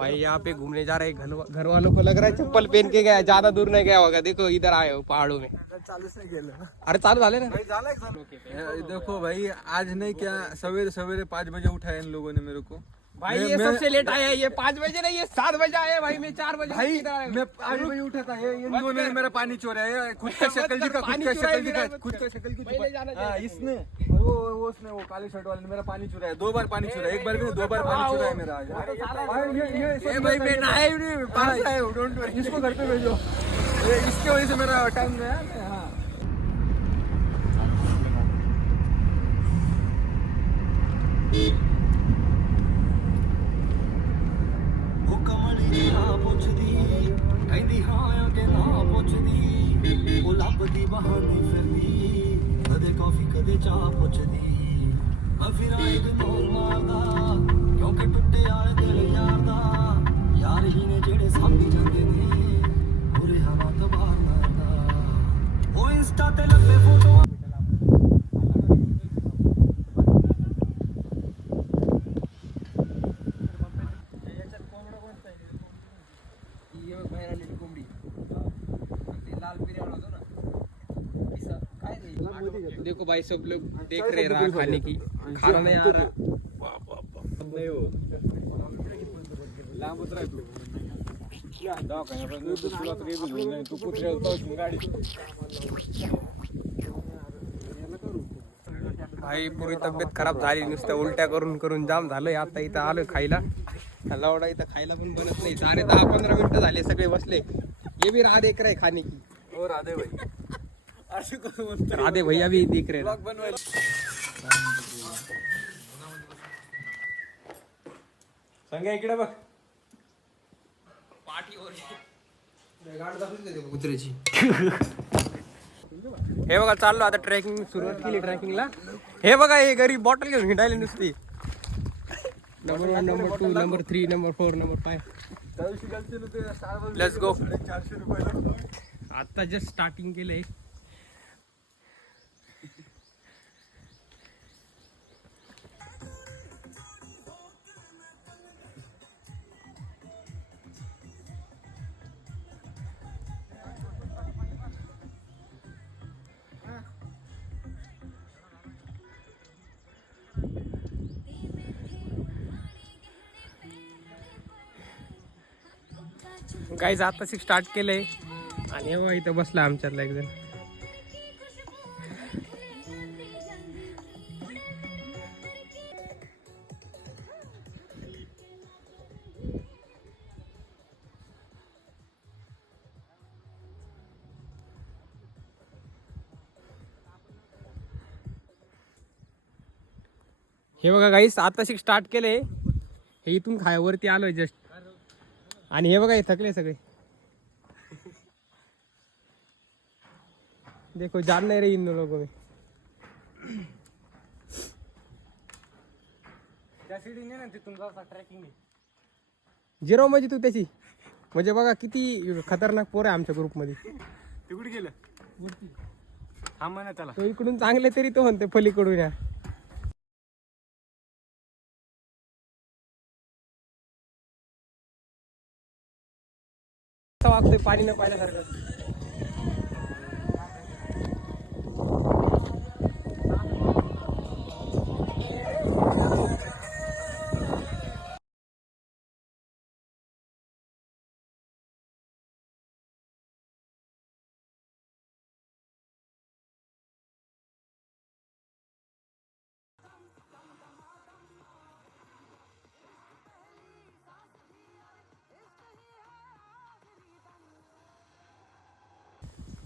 भाई यहाँ पे घूमने जा रहे हैं, घर वालों को लग रहा है चप्पल पहन के गया, ज्यादा दूर नहीं गया होगा। देखो इधर आए हो पहाड़ों में। चालूच नाही गेलं अरे चालू झाले ना। देखो भाई आज नहीं क्या सवेरे सवेरे 5 बजे उठाया इन लोगों ने मेरे को। भाई ये सबसे लेट आया है, ये 5 बजे नहीं, ये 7 बजे आया है भाई। मैं 4 बजे भाई मैं 8 बजे उठा था, ये इन लोगों ने मेरा पानी चोराया है। खुद का शक्ल दिखा, खुद का शक्ल दिखा, खुद का शक्ल दिखा। हाँ इसने और वो उसने वो काले शर्ट वाले ने मेरा पानी चुराया। 2 बार पानी चुराया, एक बार भी नहीं 2 बार पानी चुराया मेरा आज। ये भाई मैं नहाया ही नहीं, पास आया हूँ, डोंट वरी। इसको घर पे भेजो, इसके वजह से मेरा टाइम गया। हाँ ਲੱਭਦੀ ਬਹਾਨੇ ਫਿਰਦੀ ਕਦੇ ਕਾਫੀ ਕਦੇ ਚਾਹ ਪੁੱਛਦੀ ਮੈਂ ਫਿਰ ਇਗਨੋਰ ਮਾਰਦਾ ਕਿਉਂਕਿ ਟੁੱਟਿਆ ਦਿਲ ਯਾਰ ਦਾ ਯਾਰ ਹੀ ਨੇ ਜਿਹੜੇ ਸਾਂਭੀ ਜਾਂਦੇ ਨੇ ਬੁਰੇ ਹਵਾ ਤੋਂ ਬਾਹਰ ਮਾਰਦਾ ਉਹ ਇੰਸਟਾ ਤੇ ਲੱਭੇ ਫੋਟੋ देखो भाई सब लोग देख रहे रहा खाने की, खाना नहीं आ रहा। भाई पूरी तब्येत खराब झाली, नुसतं उलट्या करून करून जाम झालंय। आता इथं आलोय खायला, लवडा इथं खायला पण बनत नाही। सारे 10-15 मिनिटं झाले, सगळे बसले। ये भी राह देख रहे खाने की। ओ राधे भाई, राधे भैया भी दिख रहे। संगे इकडे बघ कुत्र्याची। हे बघा चाललो आता ट्रेकिंग सुरुवात केली ट्रेकिंगला। हे बघा हे गरीब बॉटल घेऊन हिंडायला नुसती। Number 1, number 2, number 3, number 4, number 5। Let's go. 400 रुपये आता जस्ट स्टार्टिंग केलंय। गाईज आताच स्टार्ट केलंय आणि हे इथं बसला आमच्यातला एक जण। हे बघा गाईस आताशी स्टार्ट केलंय, हे इथून खायावरती आलोय जस्ट। आणि हे बघा हे थकले सगळे। देखो जान नहीं रही इन लोगों में। झिरो म्हणजे तू त्याची म्हणजे बघा किती खतरनाक पोर आहे आमच्या ग्रुप मध्ये। तिकडे गेलं थांब म्हणा त्याला, तो इकडून चांगले तरी तो म्हणते पलीकडून या। वागतोय पाणी न पाण्यासारखं।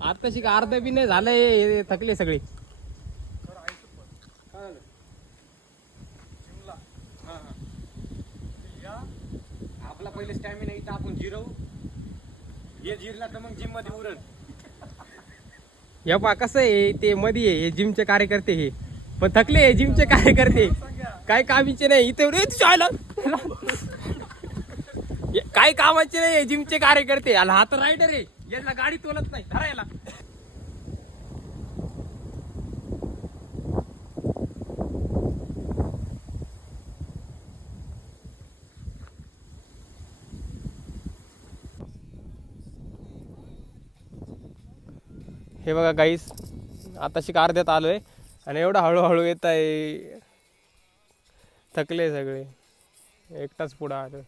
आता शिक अर्ध बी नाही झालंय, थकले सगळे। आपला पहिले स्टॅमिना इथं आपण जिरवू, हे जिरला तर मग जिम मध्ये उरण। या पा कसं आहे ते मध्ये आहे, हे जिमचे कार्यकर्ते हे पण थकले। हे जिमचे कार्यकर्ते काय कामीचे नाही इथे काय कामाचे नाही हे जिमचे कार्यकर्ते। आला हात रायडर आहे, याला गाडी तोलत नाही धरायला। हे बघा गाईस, आताशी अर्ध्यात आलोय आणि एवढं हळूहळू येत आहे, थकले सगळे, एकटाच पुढं आलो.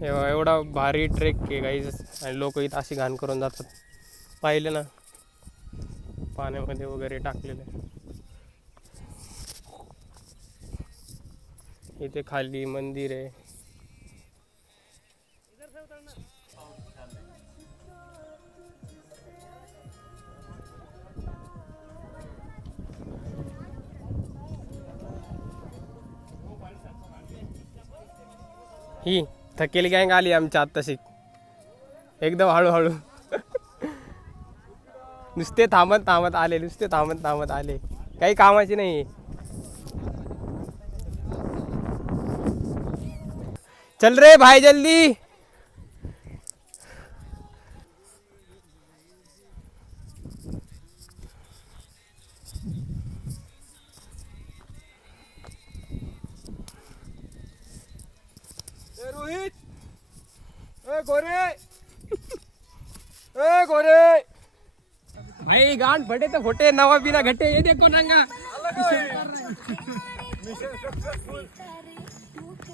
हे बघा एवढा भारी ट्रेक आहे गाईस, आणि लोक इथं अशी घाण करून जातात, पाहिले ना, पाण्यामध्ये वगैरे टाकलेलं. इथे खाली मंदिर आहे. ही थकेल गँग आली आमच्या आत्ताशी, एकदम हळूहळू. नुसते थांबत थांबत आले, नुसते थांबत थांबत आले, काही कामाची नाही. चल रे भाई जल्दी. रोहित, गोरे, गोरे, भाई गांड फटे तो फोटे, नवा बिना घटे, ये देखो नंगा.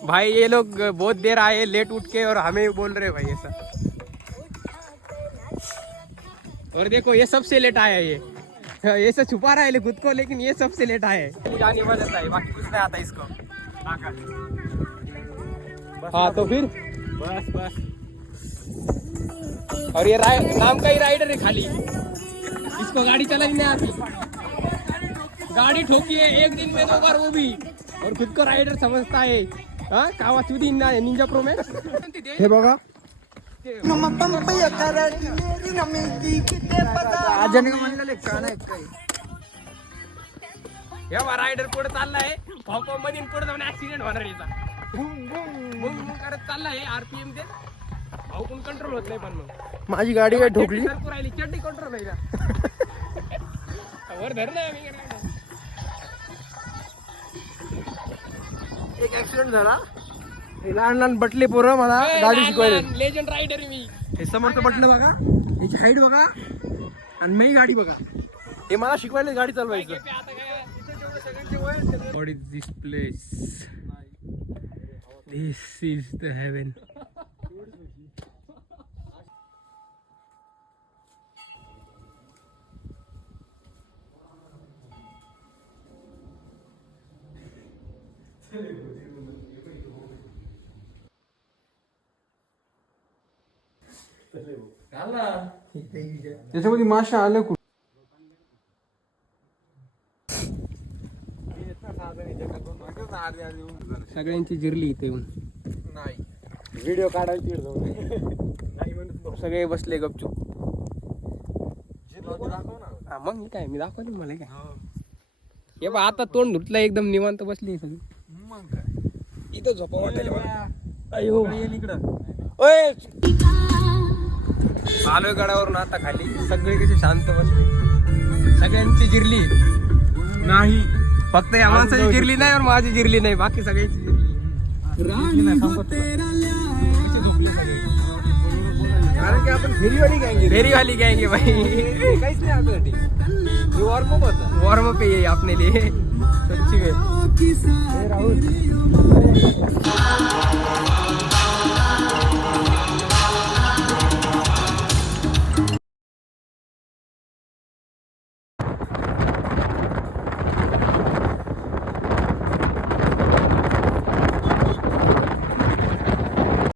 भाई ये लोग बहुत देर आए लेट उठ के, और हमें बोल रहे भाई ऐसा. और देखो ये सबसे लेट आया, ये सब छुपा रहा है खुद को, लेकिन ये सबसे लेट आया है. जाने वाला है, बाकी कुछ नहीं आता इसको. हाँ तो फिर बस बस. और ये नाम का ही राइडर है खाली, इसको गाड़ी चलानी नहीं आती. गाड़ी ठोकी है एक दिन में 2 बार, वो भी, और खुद को राइडर समझता है. हाँ कावाचुदी निंजा प्रो में. हे बघा रायडर पुढे चाललाय, भाऊ मध्ये पुढे जाऊन ऍक्सिडेंट होणार याचा. करत चाललाय आरपीएम ते, भाऊ पण कंट्रोल होत नाही. पण मग माझी गाडी काय ठोकली, राहिली चड्डी कंट्रोल नाही का. वर धर ना. एक ऍक्सिडेंट झाला, लहान लहान बटले पोरं मला गाडी शिकवायला. लेजंड रायडर मी. हे समोरचं बटणं बघा, याची हाईट बघा, आणि मी गाडी बघा, हे मला शिकवायला गाडी चालवायचं. What is this place? This is the heaven. त्याच्यामध्ये माशा आलं कुठं. सगळ्यांची जिरली इथे येऊन. नाही व्हिडिओ काढायची सगळे बसले गपचूप. हा मग काय मी दाखवली मला काय. हे बा आता तोंड धुतलं, एकदम निवांत बसली सगळी. मग काय इथं झोपा वाटायला आलोय गडावरून आता खाली. सगळे कसे शांत बसले, सगळ्यांची जिरली नाही, फक्त या माणसाची जिरली नाही और माझी जिरली नाही, बाकी सगळ्यांची जिरली. कारण की आपण फेरीवाली गँग, फेरीवाली गँग आहे भाई. काहीच नाही आपल्यासाठी, वॉर्मअप होता. वॉर्म अप है ये अपने लिए. सच्ची में राहुल